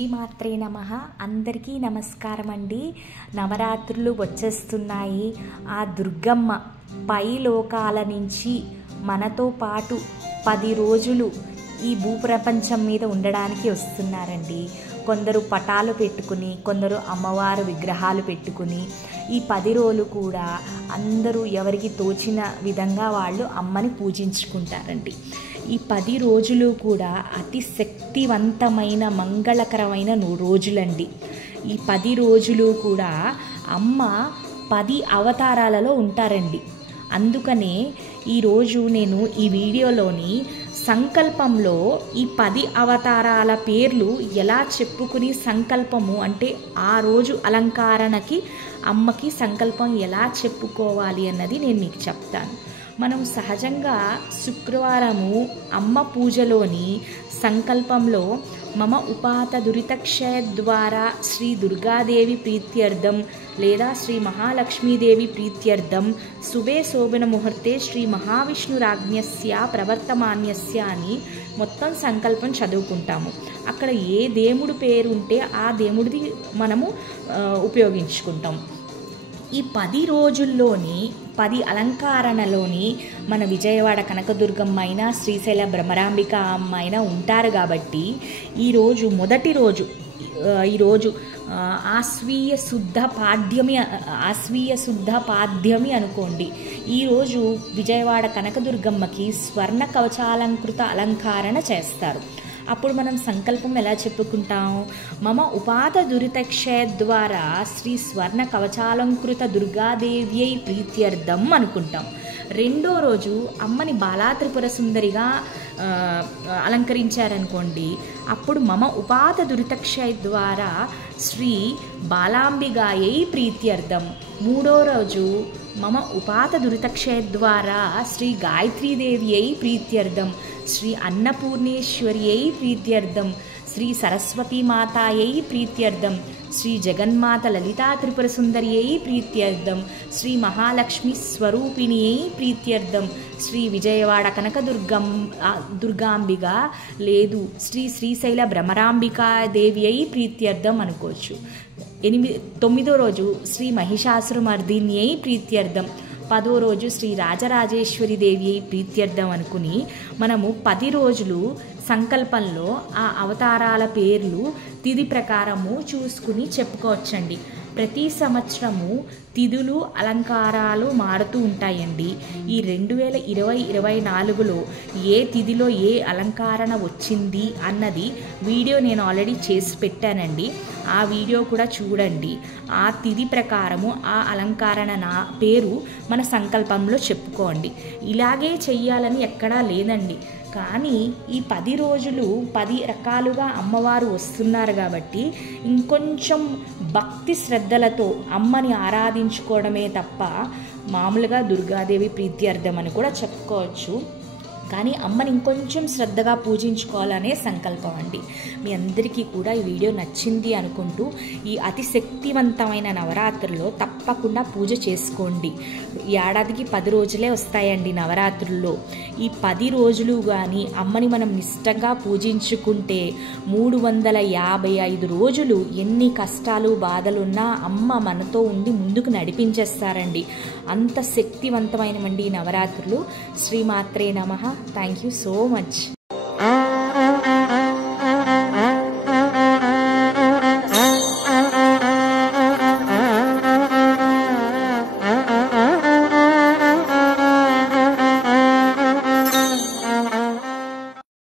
శ్రీమాత్రే నమః. అందరికీ నమస్కారం అండి. నవరాత్రులు వచ్చేస్తున్నాయి. ఆ దుర్గమ్మ పై లోకాల నుంచి మనతో పాటు 10 రోజులు ఈ భూప్రపంచం మీద ఉండడానికి వస్తున్నారండి. కొందరు పటాలు పెట్టుకుని, కొందరు అమ్మవారు విగ్రహాలు పెట్టుకుని ఈ 10 రోజులు కూడా అందరూ ఎవరికి తోచిన విధంగా వాళ్ళు అమ్మని పూజించుకుంటారండి. ఈ 10 రోజులు కూడా అతి శక్తివంతమైన మంగళకరమైన రోజులండి. ఈ 10 రోజులు కూడా అమ్మ 10 అవతారాలలో ఉంటారండి. అందుకనే ఈరోజు నేను ఈ వీడియోలోని సంకల్పంలో ఈ 10 అవతారాల పేర్లు ఎలా చెప్పుకుని సంకల్పము అంటే ఆ రోజు అలంకరణకి అమ్మకి సంకల్పం ఎలా చెప్పుకోవాలి అన్నది నేను మీకు చెప్తాను. మనం సహజంగా శుక్రవారము అమ్మ పూజలోని సంకల్పంలో మమ ఉపాత దురితక్షయ ద్వారా శ్రీ దుర్గాదేవి ప్రీత్యర్థం లేదా శ్రీ మహాలక్ష్మీదేవి ప్రీత్యర్థం శుభే శోభన ముహూర్తే శ్రీ మహావిష్ణురాజ్ఞస్య ప్రవర్తమాన్యస్య అని మొత్తం సంకల్పం చదువుకుంటాము. అక్కడ ఏ దేవుడు పేరు ఉంటే ఆ దేవుడిది మనము ఉపయోగించుకుంటాం. ఈ 10 రోజుల్లోని 10 అలంకరణలోని మన విజయవాడ కనకదుర్గమ్మ అయినా శ్రీశైల భ్రమరాంబిక అమ్మ అయినా ఉంటారు కాబట్టి ఈరోజు మొదటి రోజు ఈరోజు ఆశ్వీయ శుద్ధ పాడ్యమి అనుకోండి. ఈరోజు విజయవాడ కనకదుర్గమ్మకి స్వర్ణ కవచాలంకృత అలంకరణ చేస్తారు. అప్పుడు మనం సంకల్పం ఎలా చెప్పుకుంటాం? మమ ఉపాత దురితక్షయ ద్వారా శ్రీ స్వర్ణ కవచాలంకృత దుర్గాదేవ్యై ప్రీత్యర్థం అనుకుంటాం. రెండో రోజు అమ్మని బాలా త్రిపుర సుందరిగా అలంకరించారనుకోండి, అప్పుడు మమ ఉపాత దురితక్షయ ద్వారా శ్రీ బాలాంబిగాయై ప్రీత్యర్థం. మూడో రోజు మమ ఉపాత దురితక్షయ ద్వారా శ్రీ గాయత్రీదేవి అయి ప్రీత్యర్థం, శ్రీ అన్నపూర్ణేశ్వర్యై ప్రీత్యర్థం, శ్రీ సరస్వతీమాతాయై ప్రీత్యర్థం, శ్రీ జగన్మాత లలితా త్రిపుర సుందర్యై ప్రీత్యర్థం, శ్రీ మహాలక్ష్మి స్వరూపిణియై ప్రీత్యర్థం, శ్రీ విజయవాడ దుర్గాంబిగా లేదు శ్రీ శ్రీశైల భ్రమరాంబికా దేవి అయి ప్రీత్యర్థం అనుకోవచ్చు. 9వ రోజు శ్రీ మహిషాసురమర్దిని అయి ప్రీత్యర్థం, 10వ రోజు శ్రీ రాజరాజేశ్వరి దేవి అయి ప్రీత్యర్థం అనుకుని మనము 10 రోజులు సంకల్పంలో ఆ అవతారాల పేర్లు తిథి ప్రకారము చూసుకుని చెప్పుకోవచ్చండి. ప్రతి సంవత్సరము తిథులు అలంకారాలు మారుతూ ఉంటాయండి. ఈ 2024లో ఏ తిథిలో ఏ అలంకరణ వచ్చింది అన్నది వీడియో నేను ఆల్రెడీ చేసి పెట్టానండి. ఆ వీడియో కూడా చూడండి. ఆ తిథి ప్రకారము ఆ అలంకరణ పేరు మన సంకల్పంలో చెప్పుకోండి. ఇలాగే చెయ్యాలని ఎక్కడా లేదండి. కానీ ఈ 10 రోజులు 10 రకాలుగా అమ్మవారు వస్తున్నారు కాబట్టి ఇంకొంచెం భక్తి శ్రద్ధలతో అమ్మని ఆరాధించుకోవడమే తప్ప మామూలుగా దుర్గాదేవి ప్రీత్యర్థం అని కూడా చెప్పుకోవచ్చు. కానీ అమ్మని ఇంకొంచెం శ్రద్ధగా పూజించుకోవాలనే సంకల్పం అండి. మీ అందరికీ కూడా ఈ వీడియో నచ్చింది అనుకుంటూ ఈ అతి శక్తివంతమైన నవరాత్రుల్లో తప్పకుండా పూజ చేసుకోండి. ఏడాదికి 10 రోజులే వస్తాయండి నవరాత్రుల్లో. ఈ 10 రోజులు కానీ అమ్మని మనం నిష్టంగా పూజించుకుంటే 355 రోజులు ఎన్ని కష్టాలు బాధలున్నా అమ్మ మనతో ఉండి ముందుకు నడిపించేస్తారండి. అంత శక్తివంతమైనవండి ఈ నవరాత్రులు. శ్రీమాత్రే నమః. Thank you so much.